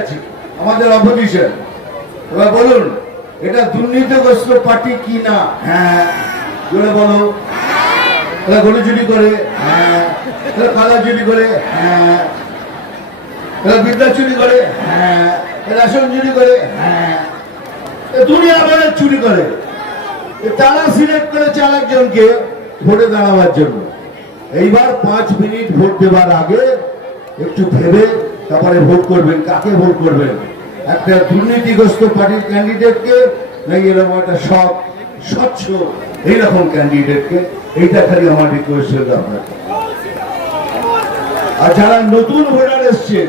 আছে আমাদের অপোজিশন। এবার বলুন এটা দুর্নীতিগ্রস্ত পার্টি কি না? হ্যাঁ বলে বলো। এরা গরু চুরি করে, হ্যাঁ। এরা কালা চুরি করে, হ্যাঁ। এরা বিদ্যা চুরি করে, হ্যাঁ। রেশন চুরি করে, হ্যাঁ। দুনিয়া ভরে চুরি করে। তারা সিলেক্ট করেছে আরেকজনকে ভোটে দাঁড়াবার জন্য। এইবার 5 মিনিট ভোট দেবার আগে একটু ভেবে তারপরে ভোট করবেন। কাকে ভোট করবেন? একটা দুর্নীতিগ্রস্ত পার্টির ক্যান্ডিডেটকে নাকি এরকম একটা সৎ স্বচ্ছ এইরকম ক্যান্ডিডেটকে? এইটা খালি আমার রিকোয়েস্ট হলো আপনাকে। আর যারা নতুন ভোটার এসছে,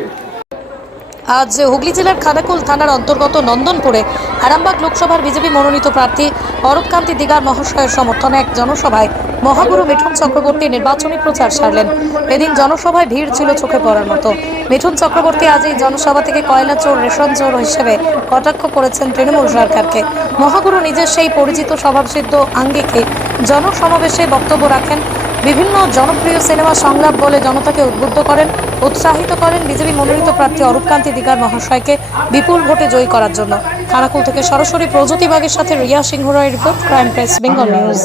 আজ হুগলি জেলার খানাকুল থানার অন্তর্গত নন্দনপুরে আরামবাগ লোকসভার বিজেপি মনোনীত প্রার্থী অরূপকান্তি দিগার মহাশয়ের সমর্থনে এক জনসভায় মহাগুরু মিঠুন চক্রবর্তী নির্বাচনী প্রচার সারলেন। এদিন জনসভায় ভিড় ছিল চোখে পড়ার মতো। মিঠুন চক্রবর্তী আজ এই জনসভা থেকে কয়লা চোর, রেশন চোর হিসেবে কটাক্ষ করেছেন তৃণমূল সরকারকে। মহাগুরু নিজের সেই পরিচিত স্বভাবসিদ্ধ আঙ্গিকে জনসমাবেশে বক্তব্য রাখেন। বিভিন্ন জনপ্রিয় সিনেমা সংলাপ বলে জনতাকে উদ্বুদ্ধ করেন, উৎসাহিত করেন বিজেপি মনোনীত প্রার্থী অরূপকান্তি দিগার মহাশয়কে বিপুল ভোটে জয়ী করার জন্য। খানাকুল থেকে সরাসরি প্রজ্যোতি বাগের সাথে রিয়া সিংহ রায়ের report, crime press Bengal news.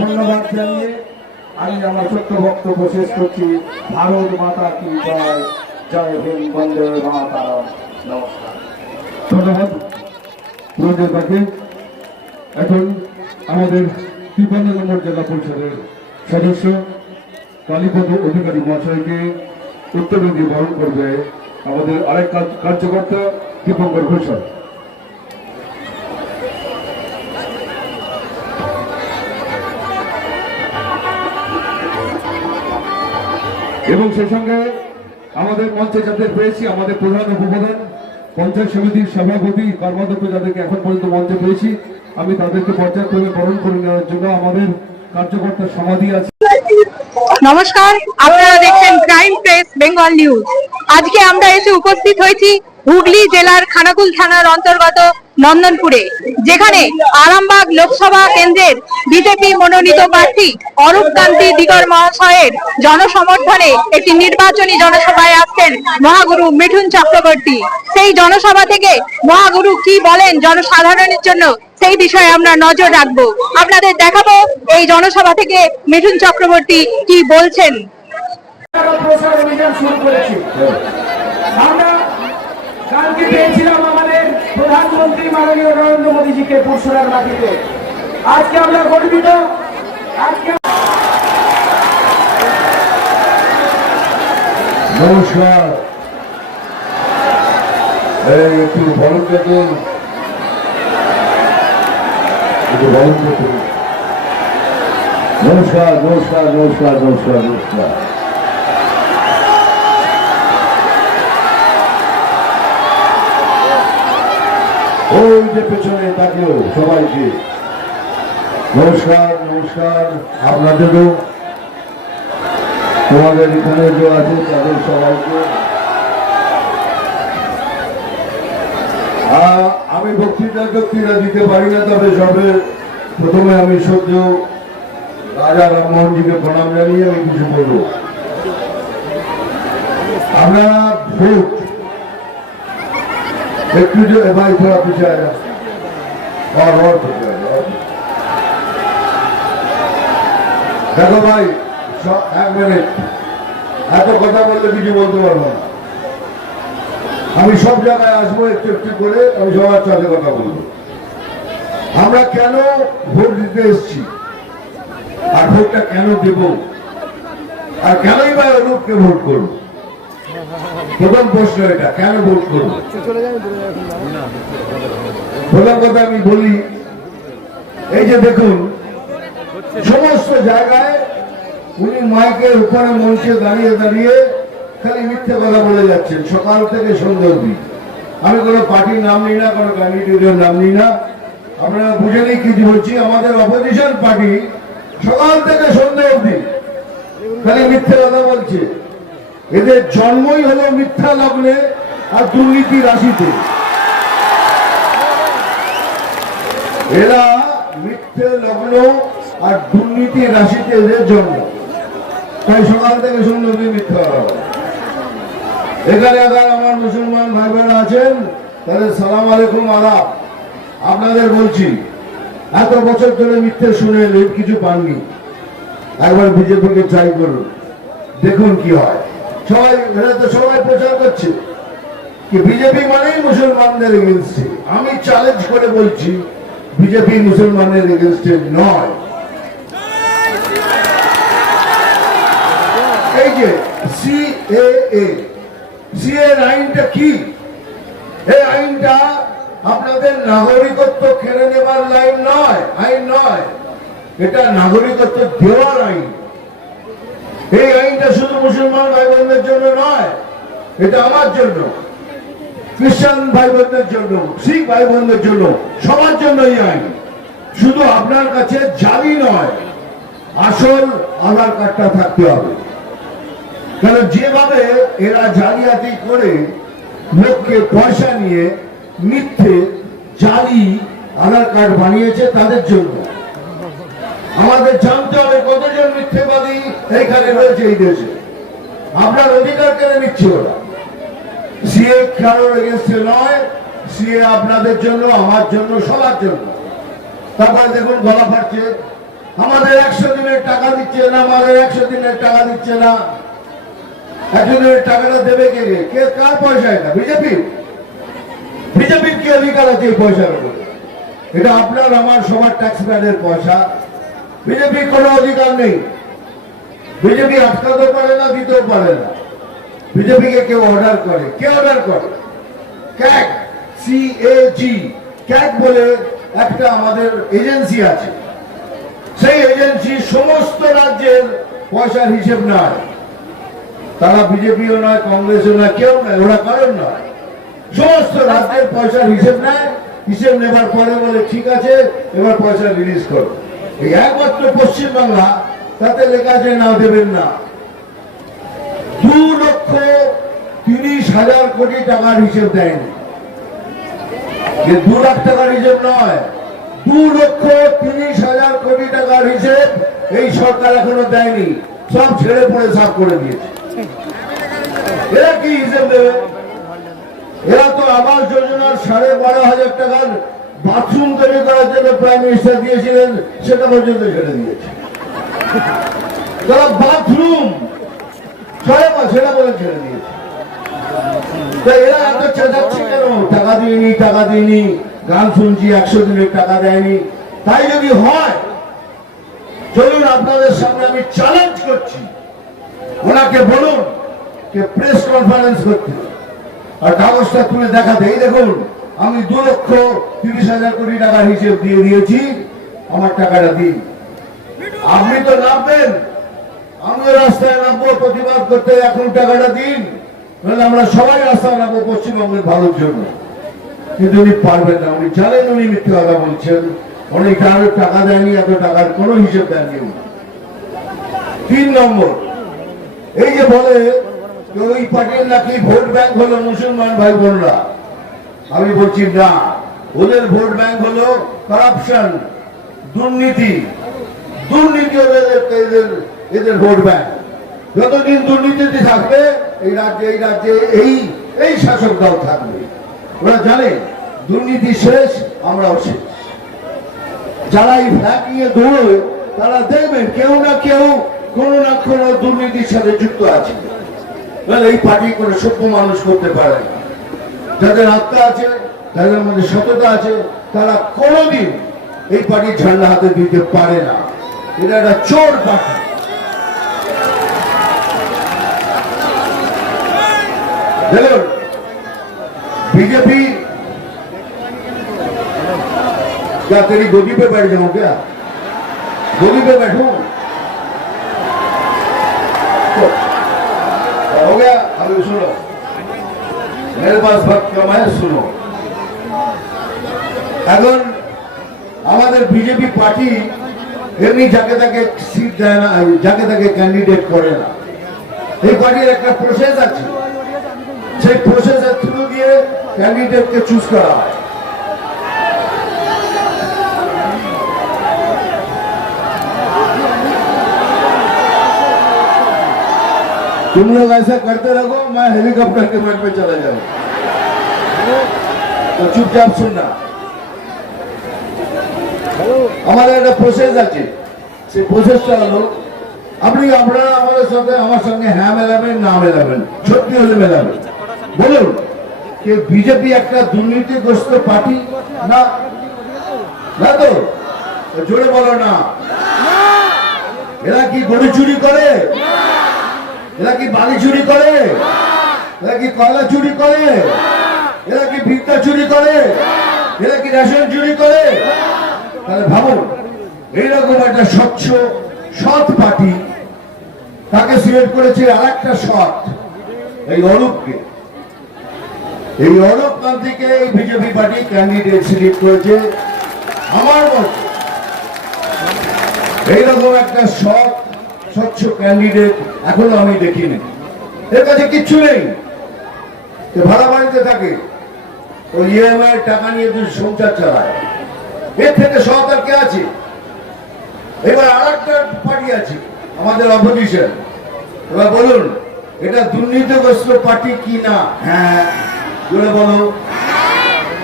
ধন্যবাদ জানিয়ে আমি আমার ছোট্ট বক্তব্য শেষ করছি। ভারত মাতা কি জয়, জয় হিন্দ, বন্দে মাতরম। নমস্কার। ধন্যবাদ প্রজ্যোতি। এখন আমাদের 53 নম্বর জেলা পরিষদের সদস্য কালীপদ অধিকারী মহাশয়কে উত্তরে দিয়ে বরণ করবে আমাদের আরেক কার্যকর্তা দীপঙ্কর ঘোষাল। এবং সেই সঙ্গে আমাদের মঞ্চে যাদের পেয়েছি, আমাদের প্রধান উপপ্রধান, পঞ্চায়েত সমিতির সভাপতি, কর্মাধ্যক্ষ যাদেরকে এখন পর্যন্ত মঞ্চে পেয়েছি, আমি তাদেরকে পর্যায়ক্রমে বরণ করে নেওয়ার জন্য আমাদের কার্যকর্তার সমাধি আছে। নমস্কার, আপনারা দেখছেন ক্রাইম প্রেস বেঙ্গল নিউজ। আজকে আমরা এসে উপস্থিত হয়েছি হুগলি জেলার খানাকুল থানার অন্তর্গত নন্দনপুরে, যেখানে আরামবাগ লোকসভা কেন্দ্রের বিজেপি মনোনীত প্রার্থী অরূপকান্তি দিগর মহাশয়ের জনসমর্থনে একটি নির্বাচনী জনসভায় আসছেন মহাগুরু মিঠুন চক্রবর্তী। সেই জনসভা থেকে মহাগুরু কি বলেন জনসাধারণের জন্য, সেই বিষয়ে আমরা নজর রাখবো। আপনাদের দেখাবো এই জনসভা থেকে মিঠুন চক্রবর্তী কি বলছেন। প্রচার অভিযান শুরু করেছি। আমরা কালকে পেয়েছিলাম আমাদের প্রধানমন্ত্রী মাননীয় নরেন্দ্র মোদীজিকে পুরসুরার মাটিতে। আজকে আমরা গর্বিত। আজকে নমস্কার। একটু বরণ করুন, একটু বরণ করুন। নমস্কার, নমস্কার, নমস্কার, নমস্কার, নমস্কার। ওই যে পেছনে তাকেও সবাইকে নমস্কার, নমস্কার। আপনাদেরও, তোমাদের এখানে যে আছে তাদের সবাইকে। আমি বক্তৃতা দিতে পারি না, তবে সবে প্রথমে আমি সদ্য রাজা রামমোহনজিকে প্রণাম জানিয়ে আমি কিছু বলব। আমরা ভোট একটু যে ভাই থোড়া পিছিয়ে আয়া और দেখো ভাই, 1 মিনিট এত কথা বললে কিছু বলতে পারবো না। আমি সব জায়গায় আসবো একটু একটু করে, আমি সবার সাথে কথা বলবো। আমরা কেন ভোট দিতে এসছি আর ভোটটা কেন দেব আর কেনই বা অরূপকে ভোট করবো? প্রথম প্রশ্ন এটা, কেন ভোট করবো? প্রথম কথা আমি বলি, এই যে দেখুন সমস্ত জায়গায় উনি মাইকের উপরে মঞ্চে দাঁড়িয়ে দাঁড়িয়ে খালি মিথ্যে কথা বলে যাচ্ছেন সকাল থেকে সন্ধ্যা অবধি। আমি কোনো পার্টির নাম নিই না, কোনো ক্যান্ডিডেটের নাম নিই না, আপনারা বুঝে নেই কি বলছি। আমাদের অপোজিশন পার্টি সকাল থেকে সন্ধ্যা অবধি খালি মিথ্যে কথা বলছে। এদের জন্মই হলো মিথ্যা লগ্নে আর দুর্নীতি রাশিতে। এরা মিথ্যে লগ্ন আর দুর্নীতি রাশিতে এদের জন্ম। তাই সকাল থেকে শুনলি মিথ্যা কথা। এখানে আবার আমার মুসলমান ভাই বোনেরা আছেন, তাদের সালাম আলাইকুম আদাব। আপনাদের বলছি, এত বছর ধরে মিথ্যে শুনে এলেন, কিছু পাননি। একবার বিজেপিকে ট্রাই করুন, দেখুন কি হয়। সবাই এরা তো সবাই প্রচার করছে কি বিজেপি মানেই মুসলমানদের এগেনস্টে। আমি চ্যালেঞ্জ করে বলছি, বিজেপি মুসলমানের এগেনস্টে নয়। এই যে সিএ আইনটা কি? এই আইনটা আপনাদের নাগরিকত্ব কেড়ে নেবার আইন নয়, এটা নাগরিকত্ব দেওয়ার আইন। এই আইনটা শুধু মুসলমান ভাই বোনদের জন্য নয়, এটা আমার জন্য, খ্রিস্টান ভাই বোনদের জন্য, শিখ ভাই বোনদের জন্য, সবার জন্য এই আইন। শুধু আপনার কাছে জালি নয়, আসল আধার কার্ডটা থাকতে হবে। কারণ যেভাবে এরা জালিয়াতি করে লোককে পয়সা নিয়ে মিথ্যে জালি আধার কার্ড বানিয়েছে, তাদের জন্য আমাদের জানতে হবে কতজন মিথ্যেবাদী এখানে রয়েছে এই দেশে। আপনার অধিকার কেড়ে নিচ্ছে ওরা। সিএ কারোর এগেন্স্টে নয়, সিএ আপনাদের জন্য, আমার জন্য, সবার জন্য। তারপরে দেখুন গলা ফাটছে, আমাদের 100 দিনের টাকা দিচ্ছে না, আমাদের 100 দিনের টাকা দিচ্ছে না। 100 দিনের টাকাটা দেবে কে? কার পয়সা এটা? বিজেপির কি অধিকার আছে এই পয়সার উপরে? এটা আপনার আমার সবার ট্যাক্স প্যাডের পয়সা। বিজেপির কোনো অধিকার নেই। বিজেপি আটকাতে পারে না, দিতেও পারে না। বিজেপিকে কেউ অর্ডার করে, কে অর্ডার করে? ক্যাগ, CAG, ক্যাগ বলে একটা আমাদের এজেন্সি আছে। সেই এজেন্সি সমস্ত রাজ্যের পয়সার হিসেব নয়। তারা বিজেপিও নয়, কংগ্রেসও নয়, কেউ নয়, ওরা কারণ নয়। সমস্ত রাজ্যের পয়সার হিসেব নেয়। হিসেব নেবার পরে বলে ঠিক আছে, এবার পয়সা রিলিজ করো। এই একমাত্র পশ্চিমবাংলা, তাতে লেখা আছে না, দেবেন না। 2,30,000 কোটি টাকার হিসেব দেয়নি। 2 লাখ টাকার হিসেব নয়, 2,30,000 কোটি টাকার হিসেব এই সরকার এখনো দেয়নি। সব ছেড়ে পড়ে সাফ করে দিয়েছে। এরা কি হিসেব দেবে? এরা তো আবাস যোজনার 12,500 টাকার বাথরুম তৈরি করার জন্য প্রাইম মিনিস্টার দিয়েছিলেন, সেটা পর্যন্ত ছেড়ে দিয়েছে। তারা বাথরুম সেটা বলে ছেড়ে দিয়েছে। এরা এত চেঁচাচ্ছে কেন? টাকা দিইনি, গান শুনছি, 100 দিনের টাকা দেয়নি। তাই যদি হয়, চলুন আপনাদের সামনে আমি চ্যালেঞ্জ করছি, ওনাকে বলুন যে প্রেস কনফারেন্স করতে আর কাগজটা তুলে দেখাতে। এই দেখুন, আমি 2,30,000 কোটি টাকার হিসেব দিয়ে দিয়েছি, আমার টাকাটা দিন। আপনি তো নামবেন, আমিও রাস্তায় নামবো প্রতিবাদ করতে, এখন টাকাটা দিন, নাহলে আমরা সবাই রাস্তায় নামবো পশ্চিমবঙ্গের ভালোর জন্য। কিন্তু উনি পারবেন না, উনি জানেন উনি মিথ্যে কথা বলছেন। উনি কারোর টাকা দেয়নি, এত টাকার কোনো হিসেব দেননি। 3 নম্বর, এই যে বলে ওই পার্টির নাকি ভোট ব্যাংক হলো মুসলমান ভাই বোনরা। আমি বলছি না, ওদের ভোট ব্যাংক হলো কারাপশন, দুর্নীতি এদের ভোট ব্যাংক। যতদিন দুর্নীতি থাকবে এই রাজ্যে এই শাসক দল থাকবে। ওরা জানে দুর্নীতি শেষ, আমরাও শেষ। যারা এই ফ্ল্যাগ নিয়ে দৌড়বে, তারা দেখবেন কেউ না কেউ কোনো না কোনো দুর্নীতির সাথে যুক্ত আছে। এই পার্টি কোনো সভ্য মানুষ করতে পারে না। যাদের আত্মা আছে, যাদের মধ্যে সততা আছে, তারা কোনোদিন এই পার্টির ঝান্ডা হাতে দিতে পারে না। এটা একটা চোর পার্টি। দেখুন, बीजेपी क्या तेरी गोदी पे बैठ जाऊं? क्या गोदी पे बैठूं? तो हो गया। अभी सुनो, मेरे पास वक्त कम है, सुनो। এখন আমাদের বিজেপি পার্টি এমনি যাকে তাকে সিট দেয় না, যাকে তাকে ক্যান্ডিডেট করে না। এই পার্টির একটা প্রসেস আছে, সেই প্রসেসের থ্রু দিয়ে ক্যান্ডিডেটকে চুজ করা হয়। तुम लोग ऐसा करते रहो, मैं हेलीकॉप्टर के बेड पे चला जाऊं। তো চুপচাপ শুননা। আমাদের একটা প্রসেস আছে, সেই প্রসেসটা হলো আপনারা আমাদের সাথে আমার সঙ্গে হ্যাঁ মেলাবেন না মেলাবেন, সত্যি হলে মেলাবেন। বলুন যে বিজেপি একটা দুর্নীতিগ্রস্ত পার্টি না? না তো? জোরে বলো না। এরা কি গরু চুরি করে? এরা কি বালি চুরি করে? এরা কি কয়লা চুরি করে? এরা কি ভিক্ষা চুরি করে? এরা কি রেশন চুরি করে? তাহলে ভাবুন, এইরকম একটা স্বচ্ছ সৎ পার্টি, তাকে সিলেক্ট করেছে আর একটা সৎ, এই অরূপকে। এই অরূপ কান্তিকে এই বিজেপি পার্টি ক্যান্ডিডেট সিলেক্ট করেছে। আমার মতে এইরকম একটা সৎ স্বচ্ছ ক্যান্ডিডেট এখনো আমি দেখিনি। এর কাছে কিচ্ছু নেই, ভাড়া বাড়িতে থাকে, ওই ইএমআই টাকা নিয়ে তুই সংসার চালায়। এর থেকে সৎ আর কে আছে? এবার আর একটা পার্টি আছে আমাদের অপোজিশন। এবার বলুন এটা দুর্নীতিগ্রস্ত পার্টি কি না? হ্যাঁ, জোরে বলো।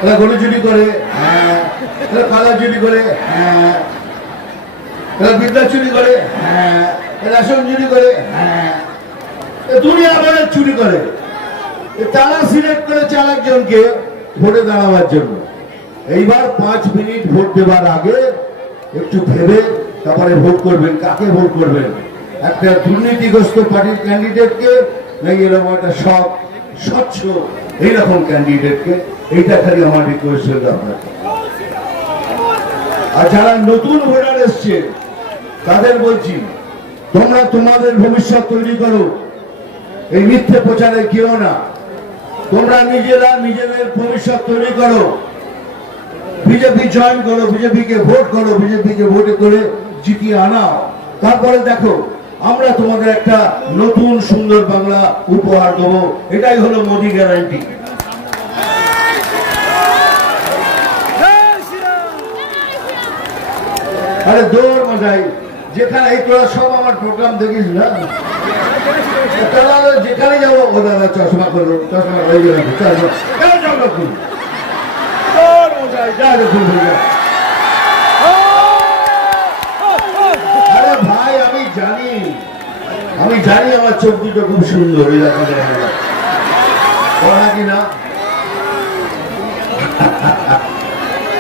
এরা গরু চুরি করে? হ্যাঁ। এরা কালা চুরি করে? হ্যাঁ। এরা বিদ্যা চুরি করে? হ্যাঁ। এরা রেশন চুরি করে? হ্যাঁ। দুনিয়া ভরে চুরি করে। তারা সিলেক্ট করেছে আরেকজনকে ভোটে দাঁড়াবার জন্য। এইবার 5 মিনিট ভোট দেবার আগে একটু ভেবে তারপরে ভোট করবেন। কাকে ভোট করবেন? একটা দুর্নীতিগ্রস্ত পার্টির ক্যান্ডিডেটকে, নাকি এরকম একটা সৎ স্বচ্ছ এইরকম ক্যান্ডিডেটকে? এইটা খালি আমার রিকোয়েস্ট হলো আপনাকে। আর যারা নতুন ভোটার এসছে তাদের বলছি, তোমরা তোমাদের ভবিষ্যৎ তৈরি করো, এই মিথ্যে প্রচারে কেউ না। তোমরা নিজেরা নিজেদের ভবিষ্যৎ তৈরি করো, বিজেপি জয়েন করো, বিজেপিকে ভোট করো, বিজেপিকে ভোটে করে জিতিয়ে আনাও। তারপরে দেখো আমরা তোমাদের একটা নতুন সুন্দর বাংলা উপহার দেবো। এটাই হলো মোদি গ্যারান্টি। আরে দৌড় মজাই, যেখানে এই তোরা সব আমার প্রোগ্রাম দেখিস না, যেখানে যাবো ও দাদা চশমা করবো, চশমা হয়ে যাবে, চশমা করবো। আরে ভাই আমি জানি আমার চোখ দুটো খুব সুন্দর, কিনা?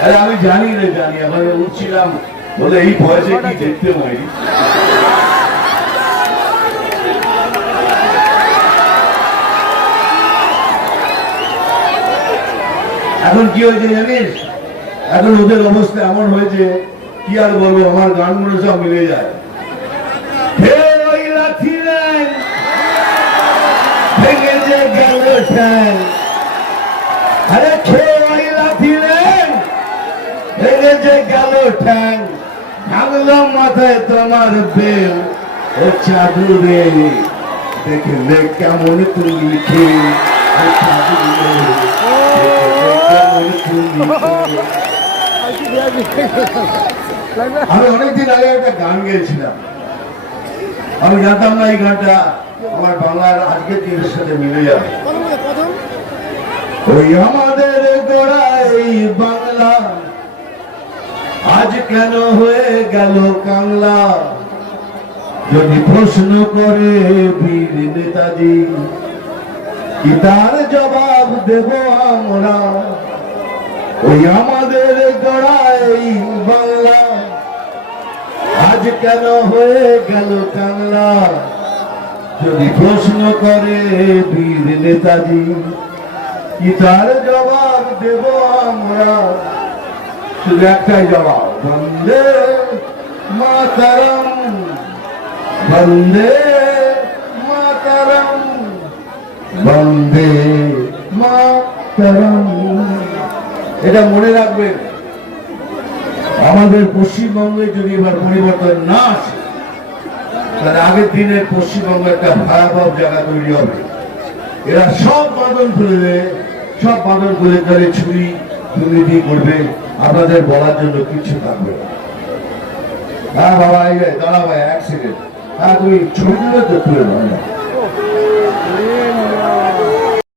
আরে আমি জানি রে, জানি। আমার উঠছিলাম বলে এই বয়সে কি দেখতে পাই। এখন কি হয়েছে জানিস? এখন ওদের অবস্থা এমন হয়েছে, কি আর বলবো, আমার গানগুলো সব মিলে যায়। ভেঙে গেল ঠ্যাং, আরে খেয়ে লাথিলেন, ভেঙে যে গেল ঠ্যাং, ভাঙলো মাথায় তোমার বেল। ও চাদুরে দেখলে কেমন তুমি লিখে, আমি অনেকদিন আগে একটা গান গেয়েছিলাম। আমি জানতাম না এই গানটা আমার বাংলার আজকের দিনের সাথে মিলে যাবে। ওই আমাদের গোড়াই বাংলা আজ কেন হয়ে গেল কাংলা, যদি প্রশ্ন করে বীর নেতাজি, কি তার জবাব দেব আমরা? ওই আমাদের গোড়াই বাংলা আজ কেন হয়ে গেল কাংলা, যদি প্রশ্ন করে বীর নেতাজি, কি তার জবাব দেব আমরা? শুধু একটাই জবাব, বন্দে মাতরম, বন্দে মাতরম, বন্দে মাতরম। এটা মনে রাখবেন। আমাদের পশ্চিমবঙ্গে যদি এবার পরিবর্তন না আসে, তাহলে আগের দিনের পশ্চিমবঙ্গ একটা ভয়াবহ জায়গা তৈরি হবে। এরা সব বাঁধন খুলে দেয়, সব বাঁধন খুলে তাহলে ছুরি দুর্নীতি করবে, আপনাদের বলার জন্য কিছু থাকবে না। হ্যাঁ বাবা, এই দাঁড়া ভাই, এক সেকেন্ড। হ্যাঁ তুমি ছবি তুলে তো তুলে না।